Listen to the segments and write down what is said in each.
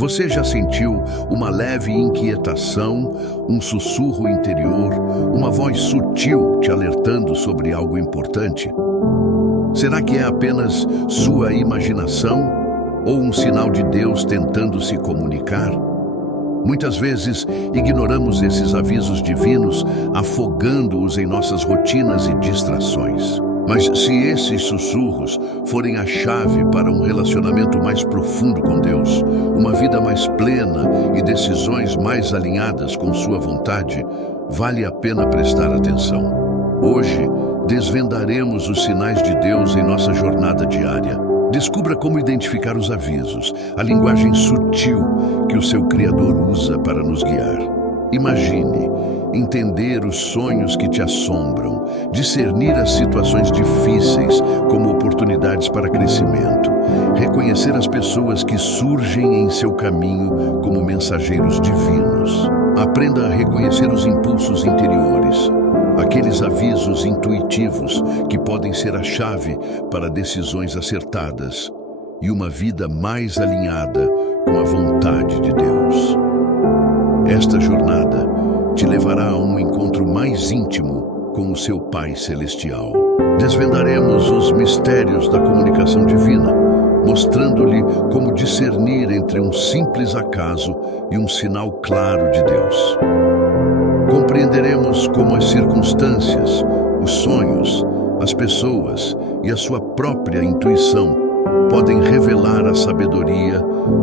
Você já sentiu uma leve inquietação, um sussurro interior, uma voz sutil te alertando sobre algo importante? Será que é apenas sua imaginação ou um sinal de Deus tentando se comunicar? Muitas vezes ignoramos esses avisos divinos, afogando-os em nossas rotinas e distrações. Mas se esses sussurros forem a chave para um relacionamento mais profundo com Deus, uma vida mais plena e decisões mais alinhadas com sua vontade, vale a pena prestar atenção. Hoje, desvendaremos os sinais de Deus em nossa jornada diária. Descubra como identificar os avisos, a linguagem sutil que o seu Criador usa para nos guiar. Imagine entender os sonhos que te assombram, discernir as situações difíceis como oportunidades para crescimento, reconhecer as pessoas que surgem em seu caminho como mensageiros divinos. Aprenda a reconhecer os impulsos interiores, aqueles avisos intuitivos que podem ser a chave para decisões acertadas e uma vida mais alinhada com a vontade de Deus. Esta jornada te levará a um encontro mais íntimo com o seu Pai Celestial. Desvendaremos os mistérios da comunicação divina, mostrando-lhe como discernir entre um simples acaso e um sinal claro de Deus. Compreenderemos como as circunstâncias, os sonhos, as pessoas e a sua própria intuição podem revelar a sabedoria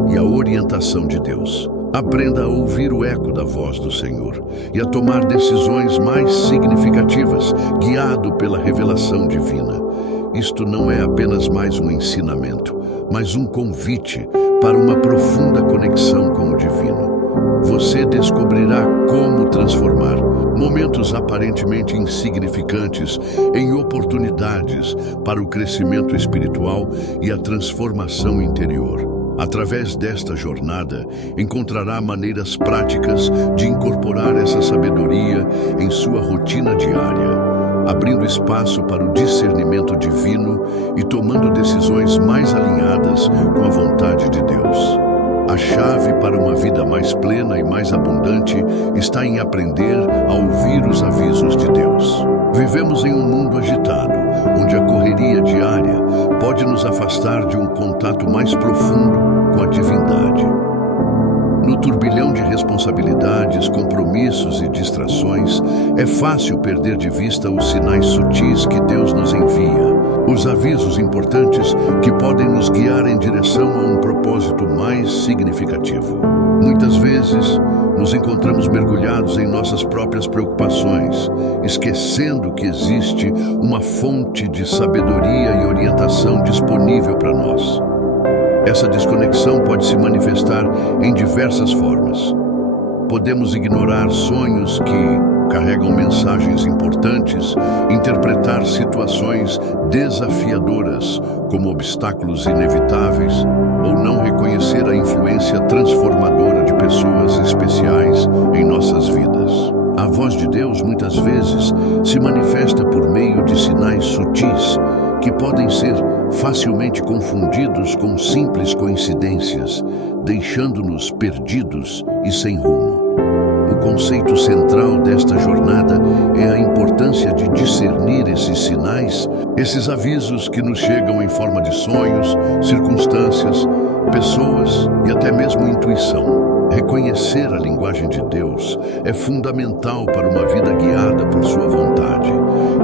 e a orientação de Deus. Aprenda a ouvir o eco da voz do Senhor e a tomar decisões mais significativas, guiado pela revelação divina. Isto não é apenas mais um ensinamento, mas um convite para uma profunda conexão com o divino. Você descobrirá como transformar momentos aparentemente insignificantes em oportunidades para o crescimento espiritual e a transformação interior. Através desta jornada, encontrará maneiras práticas de incorporar essa sabedoria em sua rotina diária, abrindo espaço para o discernimento divino e tomando decisões mais alinhadas com a vontade de Deus. A chave para uma vida mais plena e mais abundante está em aprender a ouvir os avisos de Deus. Vivemos em um mundo agitado, onde a correria diária pode nos afastar de um contato mais profundo com a divindade. No turbilhão de responsabilidades, compromissos e distrações, é fácil perder de vista os sinais sutis que Deus nos envia, os avisos importantes que podem nos guiar em direção a um propósito mais significativo. Muitas vezes, nos encontramos mergulhados em nossas próprias preocupações, esquecendo que existe uma fonte de sabedoria e orientação disponível para nós. Essa desconexão pode se manifestar em diversas formas. Podemos ignorar sonhos que carregam mensagens importantes, interpretar situações desafiadoras como obstáculos inevitáveis, ou não reconhecer a influência transformadora de pessoas especiais em nossas vidas. A voz de Deus muitas vezes se manifesta por meio de sinais sutis que podem ser facilmente confundidos com simples coincidências, deixando-nos perdidos e sem rumo. O conceito central desta jornada é a importância de discernir esses sinais, esses avisos que nos chegam em forma de sonhos, circunstâncias, pessoas e até mesmo intuição. Reconhecer a linguagem de Deus é fundamental para uma vida guiada por sua vontade.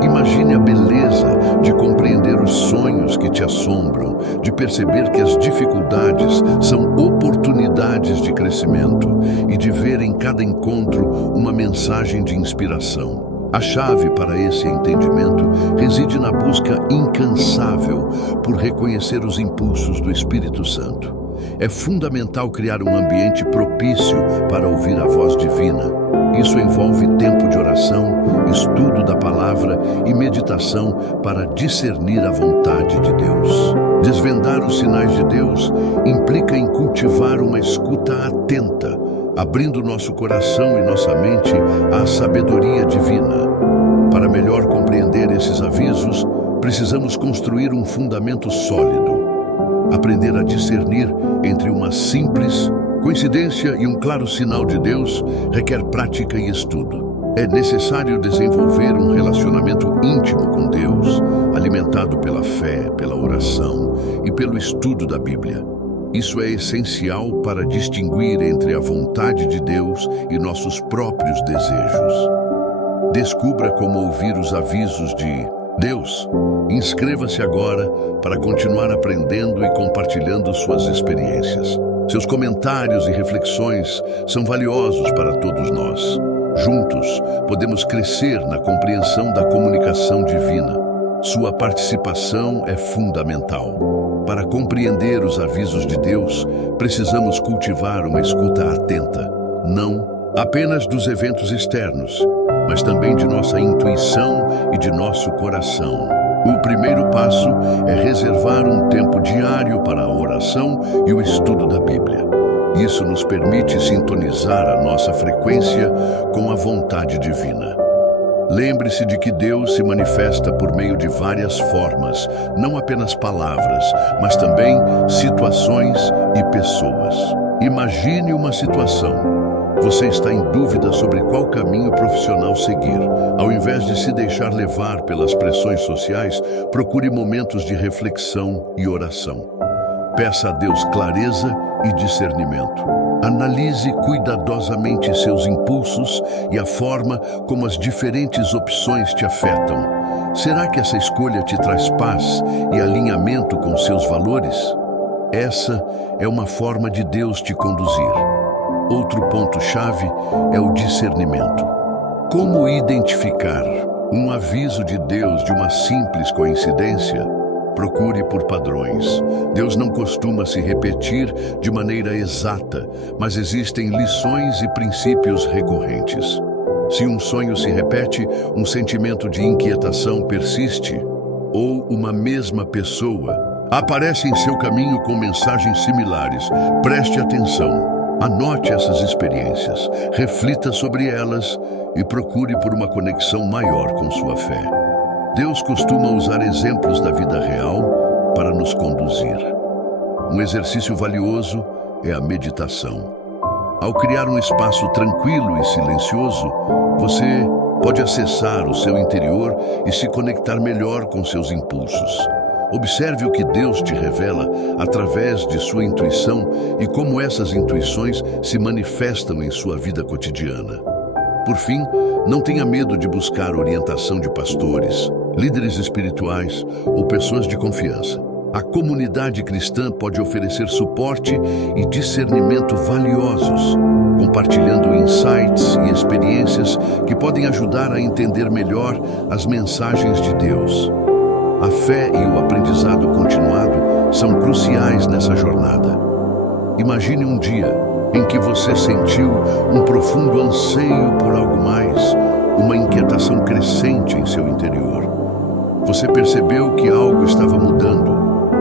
Imagine a beleza de compreender os sonhos que te assombram, de perceber que as dificuldades são oportunidades de crescimento e de ver em cada encontro uma mensagem de inspiração. A chave para esse entendimento reside na busca incansável por reconhecer os impulsos do Espírito Santo. É fundamental criar um ambiente propício para ouvir a voz divina. Isso envolve tempo de oração, estudo da palavra e meditação para discernir a vontade de Deus. Desvendar os sinais de Deus implica em cultivar uma escuta atenta, abrindo nosso coração e nossa mente à sabedoria divina. Para melhor compreender esses avisos, precisamos construir um fundamento sólido. Aprender a discernir entre uma simples Coincidência e um claro sinal de Deus requer prática e estudo. É necessário desenvolver um relacionamento íntimo com Deus, alimentado pela fé, pela oração e pelo estudo da Bíblia. Isso é essencial para distinguir entre a vontade de Deus e nossos próprios desejos. Descubra como ouvir os avisos de Deus. Inscreva-se agora para continuar aprendendo e compartilhando suas experiências. Seus comentários e reflexões são valiosos para todos nós. Juntos, podemos crescer na compreensão da comunicação divina. Sua participação é fundamental. Para compreender os avisos de Deus, precisamos cultivar uma escuta atenta, não apenas dos eventos externos, mas também de nossa intuição e de nosso coração. O primeiro passo é reservar um tempo diário para a oração e o estudo da Bíblia. Isso nos permite sintonizar a nossa frequência com a vontade divina. Lembre-se de que Deus se manifesta por meio de várias formas, não apenas palavras, mas também situações e pessoas. Imagine uma situação. Você está em dúvida sobre qual caminho profissional seguir. Ao invés de se deixar levar pelas pressões sociais, procure momentos de reflexão e oração. Peça a Deus clareza e discernimento. Analise cuidadosamente seus impulsos e a forma como as diferentes opções te afetam. Será que essa escolha te traz paz e alinhamento com seus valores? Essa é uma forma de Deus te conduzir. Outro ponto-chave é o discernimento. Como identificar um aviso de Deus de uma simples coincidência? Procure por padrões. Deus não costuma se repetir de maneira exata, mas existem lições e princípios recorrentes. Se um sonho se repete, um sentimento de inquietação persiste, ou uma mesma pessoa aparece em seu caminho com mensagens similares, preste atenção. Anote essas experiências, reflita sobre elas e procure por uma conexão maior com sua fé. Deus costuma usar exemplos da vida real para nos conduzir. Um exercício valioso é a meditação. Ao criar um espaço tranquilo e silencioso, você pode acessar o seu interior e se conectar melhor com seus impulsos. Observe o que Deus te revela através de sua intuição e como essas intuições se manifestam em sua vida cotidiana. Por fim, não tenha medo de buscar orientação de pastores, líderes espirituais ou pessoas de confiança. A comunidade cristã pode oferecer suporte e discernimento valiosos, compartilhando insights e experiências que podem ajudar a entender melhor as mensagens de Deus. A fé e o aprendizado continuado são cruciais nessa jornada. Imagine um dia em que você sentiu um profundo anseio por algo mais, uma inquietação crescente em seu interior. Você percebeu que algo estava mudando,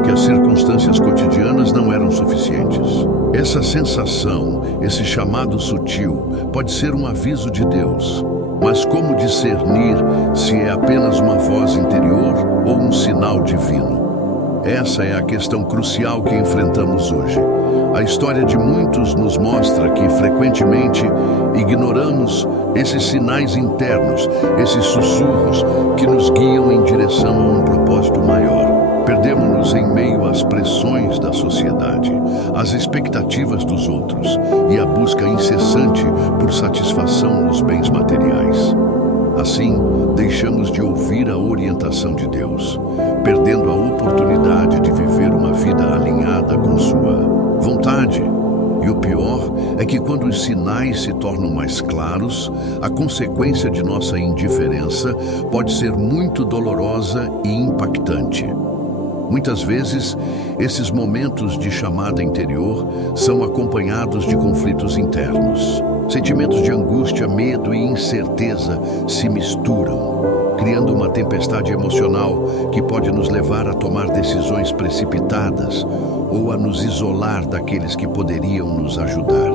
que as circunstâncias cotidianas não eram suficientes. Essa sensação, esse chamado sutil, pode ser um aviso de Deus. Mas como discernir se é apenas uma voz interior ou um sinal divino? Essa é a questão crucial que enfrentamos hoje. A história de muitos nos mostra que, frequentemente, ignoramos esses sinais internos, esses sussurros que nos guiam em direção a um propósito maior. Perdemos-nos em meio às pressões da sociedade, às expectativas dos outros e à busca incessante por satisfação nos bens materiais. Assim, deixamos de ouvir a orientação de Deus, perdendo a oportunidade de viver uma vida alinhada com sua vontade. E o pior é que quando os sinais se tornam mais claros, a consequência de nossa indiferença pode ser muito dolorosa e impactante. Muitas vezes, esses momentos de chamada interior são acompanhados de conflitos internos. Sentimentos de angústia, medo e incerteza se misturam, criando uma tempestade emocional que pode nos levar a tomar decisões precipitadas ou a nos isolar daqueles que poderiam nos ajudar.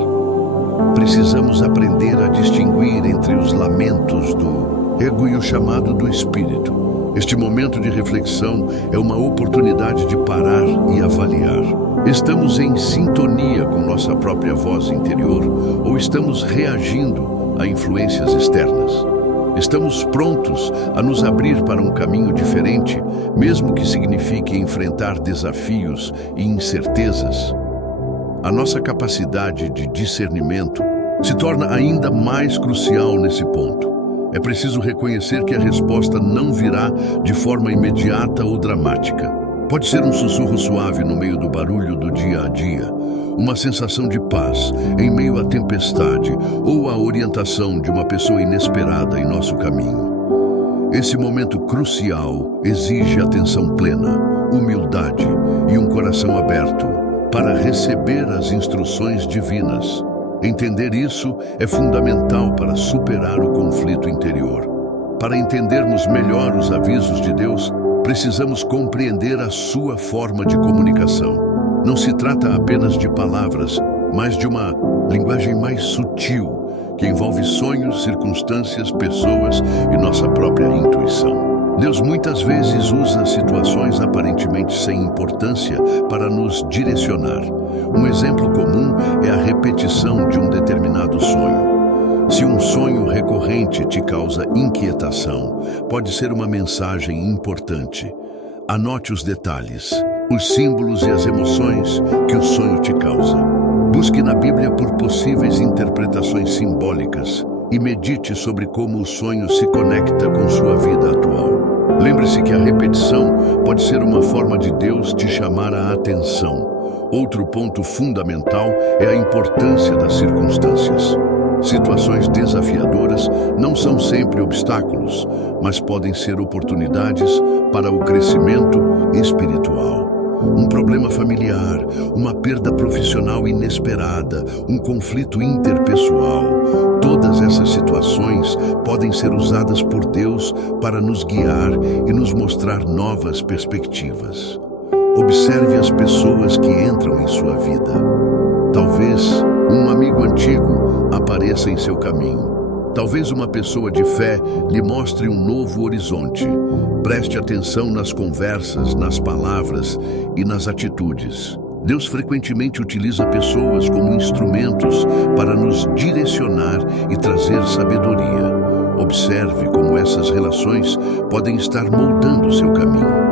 Precisamos aprender a distinguir entre os lamentos do ego e o chamado do espírito. Este momento de reflexão é uma oportunidade de parar e avaliar. Estamos em sintonia com nossa própria voz interior ou estamos reagindo a influências externas? Estamos prontos a nos abrir para um caminho diferente, mesmo que signifique enfrentar desafios e incertezas? A nossa capacidade de discernimento se torna ainda mais crucial nesse ponto. É preciso reconhecer que a resposta não virá de forma imediata ou dramática. Pode ser um sussurro suave no meio do barulho do dia a dia, uma sensação de paz em meio à tempestade ou a orientação de uma pessoa inesperada em nosso caminho. Esse momento crucial exige atenção plena, humildade e um coração aberto para receber as instruções divinas. Entender isso é fundamental para superar o conflito interior. Para entendermos melhor os avisos de Deus, precisamos compreender a sua forma de comunicação. Não se trata apenas de palavras, mas de uma linguagem mais sutil, que envolve sonhos, circunstâncias, pessoas e nossa própria intuição. Deus muitas vezes usa situações aparentemente sem importância para nos direcionar. Um exemplo comum é a repetição de um determinado sonho. Se um sonho recorrente te causa inquietação, pode ser uma mensagem importante. Anote os detalhes, os símbolos e as emoções que o sonho te causa. Busque na Bíblia por possíveis interpretações simbólicas e medite sobre como o sonho se conecta com sua vida atual. Lembre-se que a repetição pode ser uma forma de Deus te chamar a atenção. Outro ponto fundamental é a importância das circunstâncias. Situações desafiadoras não são sempre obstáculos, mas podem ser oportunidades para o crescimento espiritual. Um problema familiar, uma perda profissional inesperada, um conflito interpessoal. Todas essas situações podem ser usadas por Deus para nos guiar e nos mostrar novas perspectivas. Observe as pessoas que entram em sua vida. Talvez um amigo antigo apareça em seu caminho. Talvez uma pessoa de fé lhe mostre um novo horizonte. Preste atenção nas conversas, nas palavras e nas atitudes. Deus frequentemente utiliza pessoas como instrumentos para nos direcionar e trazer sabedoria. Observe como essas relações podem estar moldando seu caminho.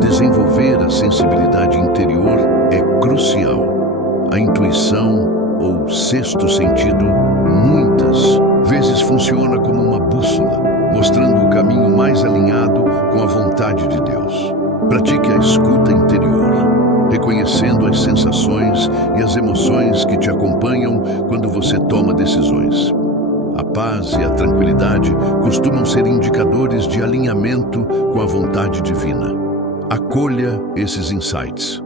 Desenvolver a sensibilidade interior é crucial. A intuição ou sexto sentido, muitas vezes funciona como uma bússola, mostrando o caminho mais alinhado com a vontade de Deus. Pratique a escuta interior, reconhecendo as sensações e as emoções que te acompanham quando você toma decisões. A paz e a tranquilidade costumam ser indicadores de alinhamento com a vontade divina. Acolha esses insights.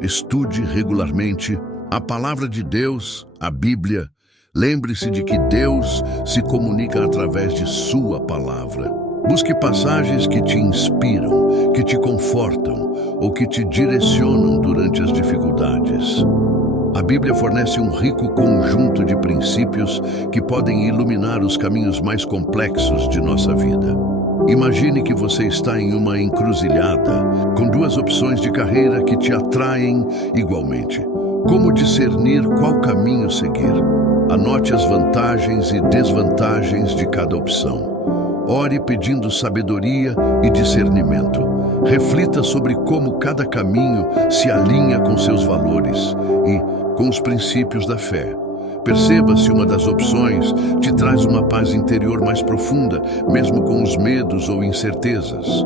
Estude regularmente a palavra de Deus, a Bíblia. Lembre-se de que Deus se comunica através de sua palavra. Busque passagens que te inspiram, que te confortam ou que te direcionam durante as dificuldades. A Bíblia fornece um rico conjunto de princípios que podem iluminar os caminhos mais complexos de nossa vida. Imagine que você está em uma encruzilhada, com duas opções de carreira que te atraem igualmente. Como discernir qual caminho seguir? Anote as vantagens e desvantagens de cada opção. Ore pedindo sabedoria e discernimento. Reflita sobre como cada caminho se alinha com seus valores e com os princípios da fé. Perceba se uma das opções te traz uma paz interior mais profunda, mesmo com os medos ou incertezas.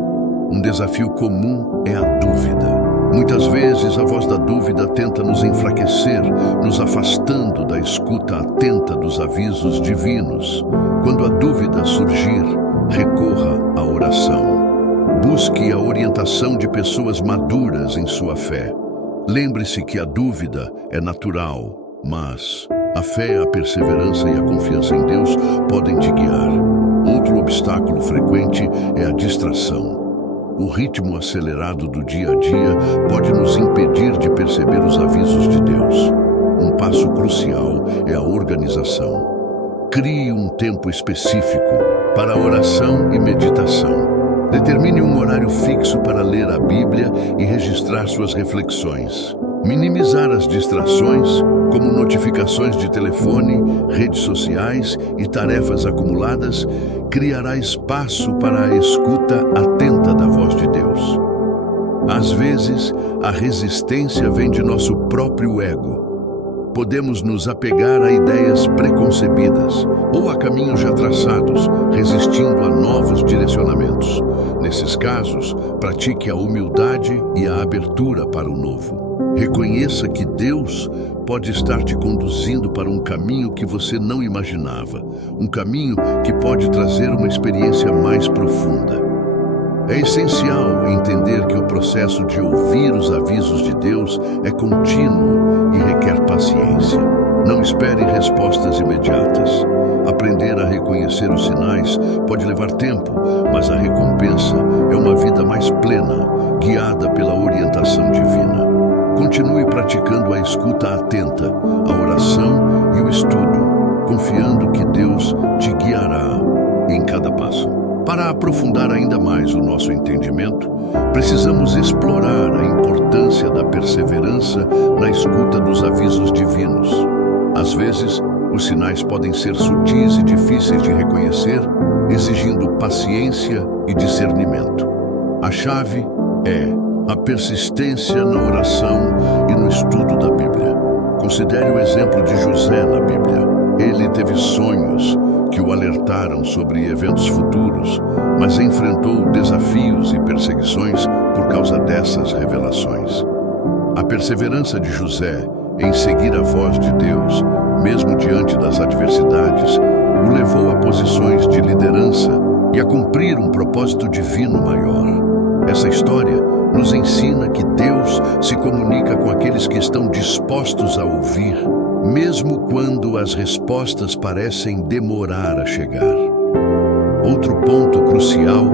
Um desafio comum é a dúvida. Muitas vezes a voz da dúvida tenta nos enfraquecer, nos afastando da escuta atenta dos avisos divinos. Quando a dúvida surgir, recorra à oração. Busque a orientação de pessoas maduras em sua fé. Lembre-se que a dúvida é natural, mas a fé, a perseverança e a confiança em Deus podem te guiar. Outro obstáculo frequente é a distração. O ritmo acelerado do dia a dia pode nos impedir de perceber os avisos de Deus. Um passo crucial é a organização. Crie um tempo específico para oração e meditação. Determine um horário fixo para ler a Bíblia e registrar suas reflexões. Minimizar as distrações, como notificações de telefone, redes sociais e tarefas acumuladas, criará espaço para a escuta atenta da voz de Deus. Às vezes, a resistência vem de nosso próprio ego. Podemos nos apegar a ideias preconcebidas ou a caminhos já traçados, resistindo a novos direcionamentos. Nesses casos, pratique a humildade e a abertura para o novo. Reconheça que Deus pode estar te conduzindo para um caminho que você não imaginava, um caminho que pode trazer uma experiência mais profunda. É essencial entender que o processo de ouvir os avisos de Deus é contínuo e requer paciência. Não espere respostas imediatas. Aprender a reconhecer os sinais pode levar tempo, mas a recompensa é uma vida mais plena, guiada pela orientação divina. Continue praticando a escuta atenta, a oração e o estudo, confiando que Deus te guiará em cada passo. Para aprofundar ainda mais o nosso entendimento, precisamos explorar a importância da perseverança na escuta dos avisos divinos. Às vezes, os sinais podem ser sutis e difíceis de reconhecer, exigindo paciência e discernimento. A chave é a persistência na oração e no estudo da Bíblia. Considere o exemplo de José na Bíblia. Ele teve sonhos que o alertaram sobre eventos futuros, mas enfrentou desafios e perseguições por causa dessas revelações. A perseverança de José em seguir a voz de Deus, mesmo diante das adversidades, o levou a posições de liderança e a cumprir um propósito divino maior. Essa história nos ensina que Deus se comunica com aqueles que estão dispostos a ouvir, mesmo quando as respostas parecem demorar a chegar. Outro ponto crucial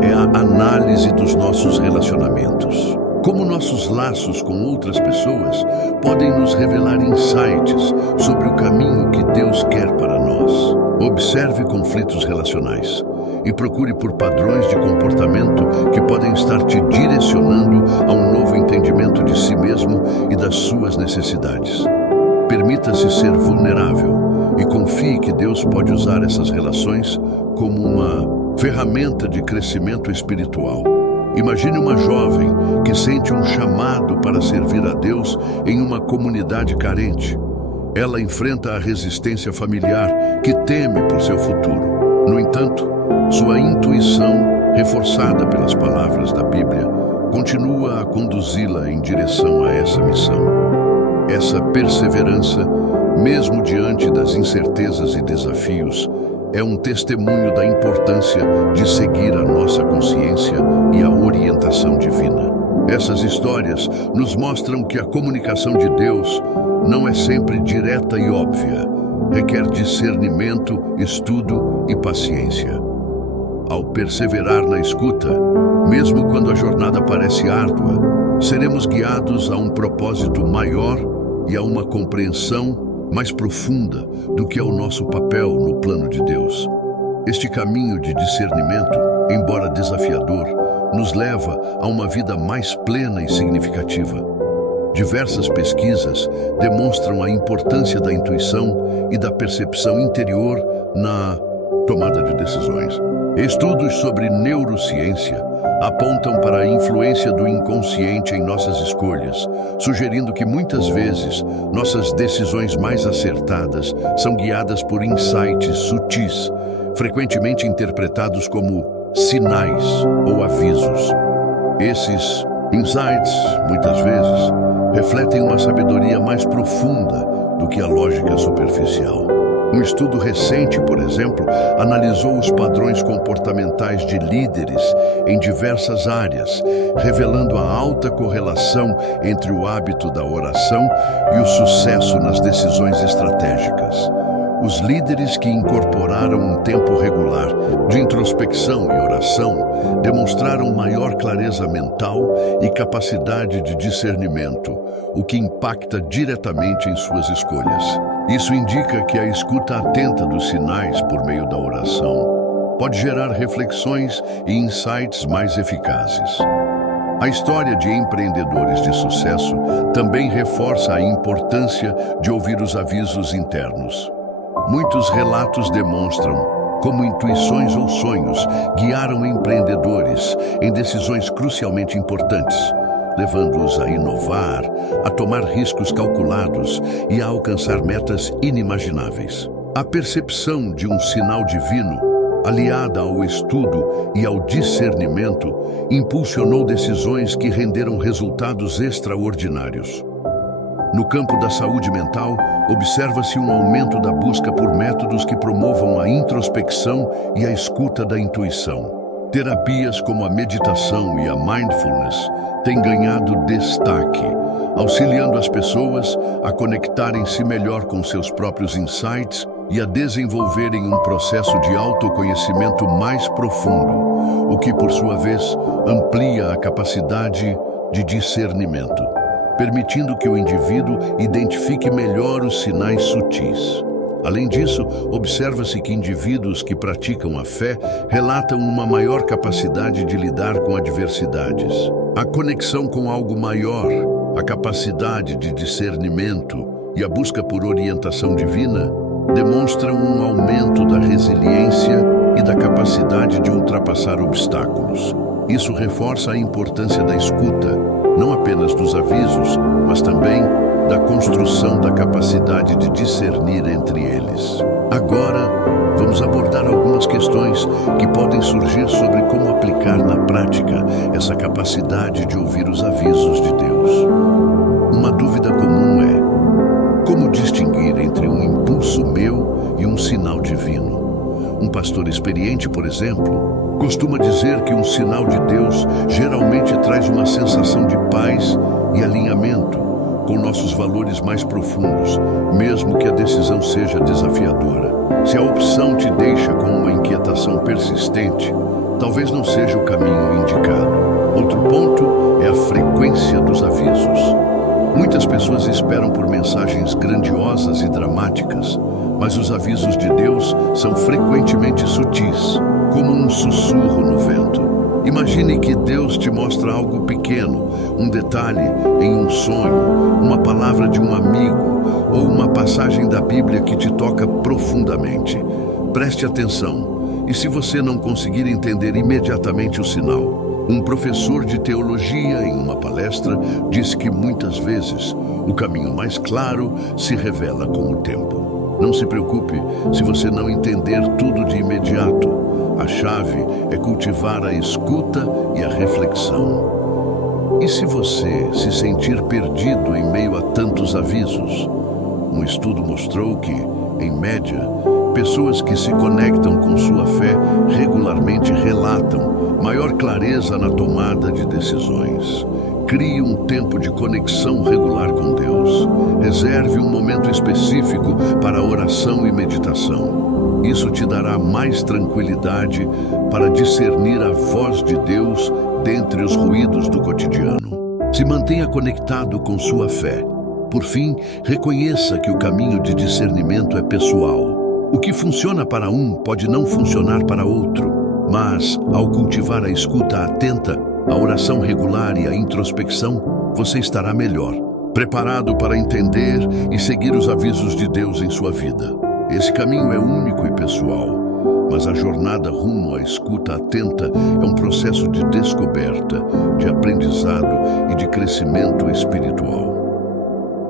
é a análise dos nossos relacionamentos. Como nossos laços com outras pessoas podem nos revelar insights sobre o caminho que Deus quer para nós. Observe conflitos relacionais e procure por padrões de comportamento que podem estar te direcionando a um novo entendimento de si mesmo e das suas necessidades. Permita-se ser vulnerável e confie que Deus pode usar essas relações como uma ferramenta de crescimento espiritual. Imagine uma jovem que sente um chamado para servir a Deus em uma comunidade carente. Ela enfrenta a resistência familiar que teme por seu futuro. No entanto, sua intuição, reforçada pelas palavras da Bíblia, continua a conduzi-la em direção a essa missão. Essa perseverança, mesmo diante das incertezas e desafios, é um testemunho da importância de seguir a nossa consciência e a orientação divina. Essas histórias nos mostram que a comunicação de Deus não é sempre direta e óbvia, requer discernimento, estudo e paciência. Ao perseverar na escuta, mesmo quando a jornada parece árdua, seremos guiados a um propósito maior e a uma compreensão mais profunda do que é o nosso papel no plano de Deus. Este caminho de discernimento, embora desafiador, nos leva a uma vida mais plena e significativa. Diversas pesquisas demonstram a importância da intuição e da percepção interior na tomada de decisões. Estudos sobre neurociência apontam para a influência do inconsciente em nossas escolhas, sugerindo que muitas vezes nossas decisões mais acertadas são guiadas por insights sutis, frequentemente interpretados como sinais ou avisos. Esses insights, muitas vezes, refletem uma sabedoria mais profunda do que a lógica superficial. Um estudo recente, por exemplo, analisou os padrões comportamentais de líderes em diversas áreas, revelando a alta correlação entre o hábito da oração e o sucesso nas decisões estratégicas. Os líderes que incorporaram um tempo regular de introspecção e oração demonstraram maior clareza mental e capacidade de discernimento, o que impacta diretamente em suas escolhas. Isso indica que a escuta atenta dos sinais por meio da oração pode gerar reflexões e insights mais eficazes. A história de empreendedores de sucesso também reforça a importância de ouvir os avisos internos. Muitos relatos demonstram como intuições ou sonhos guiaram empreendedores em decisões crucialmente importantes, levando-os a inovar, a tomar riscos calculados e a alcançar metas inimagináveis. A percepção de um sinal divino, aliada ao estudo e ao discernimento, impulsionou decisões que renderam resultados extraordinários. No campo da saúde mental, observa-se um aumento da busca por métodos que promovam a introspecção e a escuta da intuição. Terapias como a meditação e a mindfulness têm ganhado destaque, auxiliando as pessoas a conectarem-se melhor com seus próprios insights e a desenvolverem um processo de autoconhecimento mais profundo, o que, por sua vez, amplia a capacidade de discernimento, permitindo que o indivíduo identifique melhor os sinais sutis. Além disso, observa-se que indivíduos que praticam a fé relatam uma maior capacidade de lidar com adversidades. A conexão com algo maior, a capacidade de discernimento e a busca por orientação divina demonstram um aumento da resiliência e da capacidade de ultrapassar obstáculos. Isso reforça a importância da escuta, não apenas dos avisos, mas também da construção da capacidade de discernir entre eles. Agora, vamos abordar algumas questões que podem surgir sobre como aplicar na prática essa capacidade de ouvir os avisos de Deus. Uma dúvida comum é: como distinguir entre um impulso meu e um sinal divino? Um pastor experiente, por exemplo, costuma dizer que um sinal de Deus geralmente traz uma sensação de paz e alinhamento com nossos valores mais profundos, mesmo que a decisão seja desafiadora. Se a opção te deixa com uma inquietação persistente, talvez não seja o caminho indicado. Outro ponto é a frequência dos avisos. Muitas pessoas esperam por mensagens grandiosas e dramáticas, mas os avisos de Deus são frequentemente sutis, como um sussurro no vento. Imagine que Deus te mostra algo pequeno, um detalhe em um sonho, uma palavra de um amigo ou uma passagem da Bíblia que te toca profundamente. Preste atenção, e se você não conseguir entender imediatamente o sinal, um professor de teologia, em uma palestra, disse que muitas vezes o caminho mais claro se revela com o tempo. Não se preocupe se você não entender tudo de imediato. A chave é cultivar a escuta e a reflexão. E se você se sentir perdido em meio a tantos avisos? Um estudo mostrou que, em média, pessoas que se conectam com sua fé regularmente relatam maior clareza na tomada de decisões. Crie um tempo de conexão regular com Deus. Reserve um momento específico para oração e meditação. Isso te dará mais tranquilidade para discernir a voz de Deus dentre os ruídos do cotidiano. Se mantenha conectado com sua fé. Por fim, reconheça que o caminho de discernimento é pessoal. O que funciona para um pode não funcionar para outro, mas, ao cultivar a escuta atenta, a oração regular e a introspecção, você estará melhor, preparado para entender e seguir os avisos de Deus em sua vida. Esse caminho é único e pessoal, mas a jornada rumo à escuta atenta é um processo de descoberta, de aprendizado e de crescimento espiritual.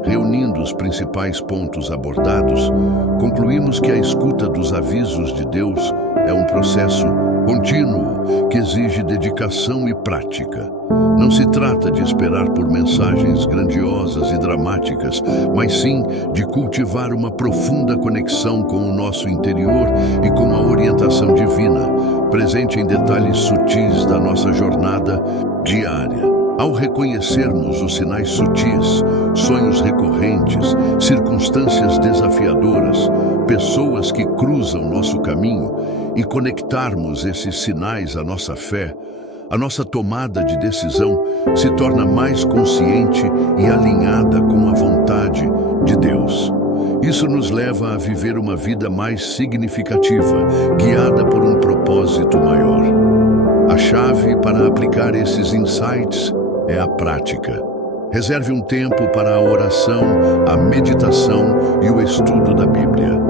Reunindo os principais pontos abordados, concluímos que a escuta dos avisos de Deus é um processo contínuo que exige dedicação e prática. Não se trata de esperar por mensagens grandiosas e dramáticas, mas sim de cultivar uma profunda conexão com o nosso interior e com a orientação divina, presente em detalhes sutis da nossa jornada diária. Ao reconhecermos os sinais sutis, sonhos recorrentes, circunstâncias desafiadoras, pessoas que cruzam nosso caminho e conectarmos esses sinais à nossa fé, a nossa tomada de decisão se torna mais consciente e alinhada com a vontade de Deus. Isso nos leva a viver uma vida mais significativa, guiada por um propósito maior. A chave para aplicar esses insights é a prática. Reserve um tempo para a oração, a meditação e o estudo da Bíblia.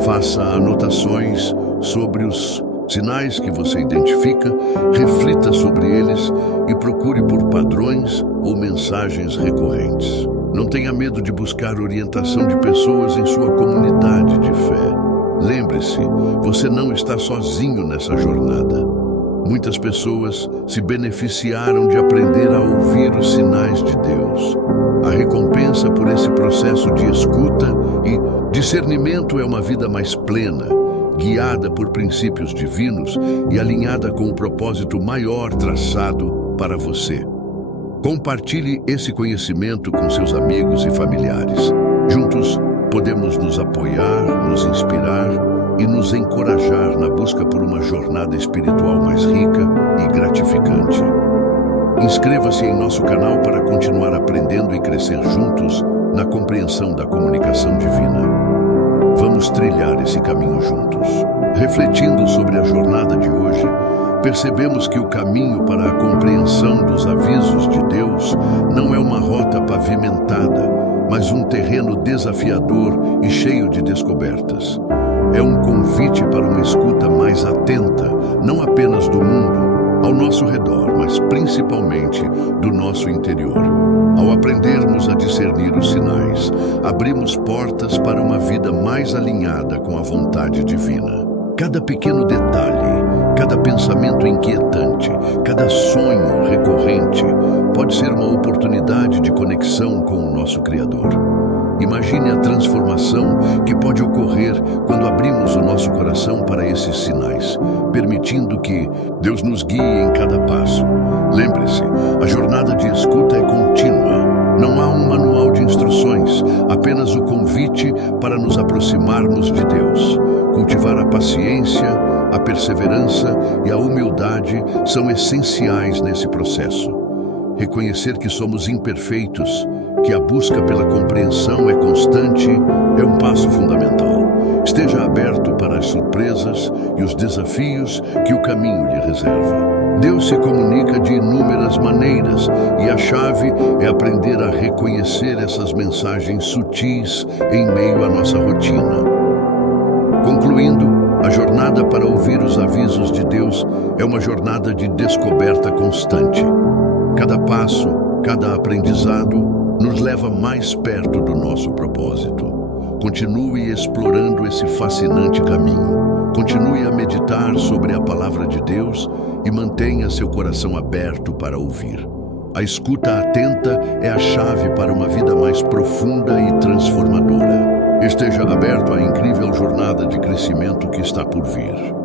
Faça anotações sobre os sinais que você identifica, reflita sobre eles e procure por padrões ou mensagens recorrentes. Não tenha medo de buscar orientação de pessoas em sua comunidade de fé. Lembre-se, você não está sozinho nessa jornada. Muitas pessoas se beneficiaram de aprender a ouvir os sinais de Deus. A recompensa por esse processo de escuta e discernimento é uma vida mais plena, guiada por princípios divinos e alinhada com o propósito maior traçado para você. Compartilhe esse conhecimento com seus amigos e familiares. Juntos, podemos nos apoiar, nos inspirar e nos encorajar na busca por uma jornada espiritual mais rica e gratificante. Inscreva-se em nosso canal para continuar aprendendo e crescer juntos na compreensão da comunicação divina. Vamos trilhar esse caminho juntos. Refletindo sobre a jornada de hoje, percebemos que o caminho para a compreensão dos avisos de Deus não é uma rota pavimentada, mas um terreno desafiador e cheio de descobertas. É um convite para uma escuta mais atenta, não apenas do mundo ao nosso redor, mas principalmente do nosso interior. Ao aprendermos a discernir os sinais, abrimos portas para uma vida mais alinhada com a vontade divina. Cada pequeno detalhe, cada pensamento inquietante, cada sonho recorrente pode ser uma oportunidade de conexão com o nosso Criador. Imagine a transformação que pode ocorrer quando abrimos o nosso coração para esses sinais, permitindo que Deus nos guie em cada passo. Lembre-se, a jornada de escuta é contínua. Não há um manual de instruções, apenas o convite para nos aproximarmos de Deus. Cultivar a paciência, a perseverança e a humildade são essenciais nesse processo. Reconhecer que somos imperfeitos, que a busca pela compreensão é constante, é um passo fundamental. Esteja aberto para as surpresas e os desafios que o caminho lhe reserva. Deus se comunica de inúmeras maneiras e a chave é aprender a reconhecer essas mensagens sutis em meio à nossa rotina. Concluindo, a jornada para ouvir os avisos de Deus é uma jornada de descoberta constante. Cada passo, cada aprendizado nos leva mais perto do nosso propósito. Continue explorando esse fascinante caminho. Continue a meditar sobre a palavra de Deus e mantenha seu coração aberto para ouvir. A escuta atenta é a chave para uma vida mais profunda e transformadora. Esteja aberto à incrível jornada de crescimento que está por vir.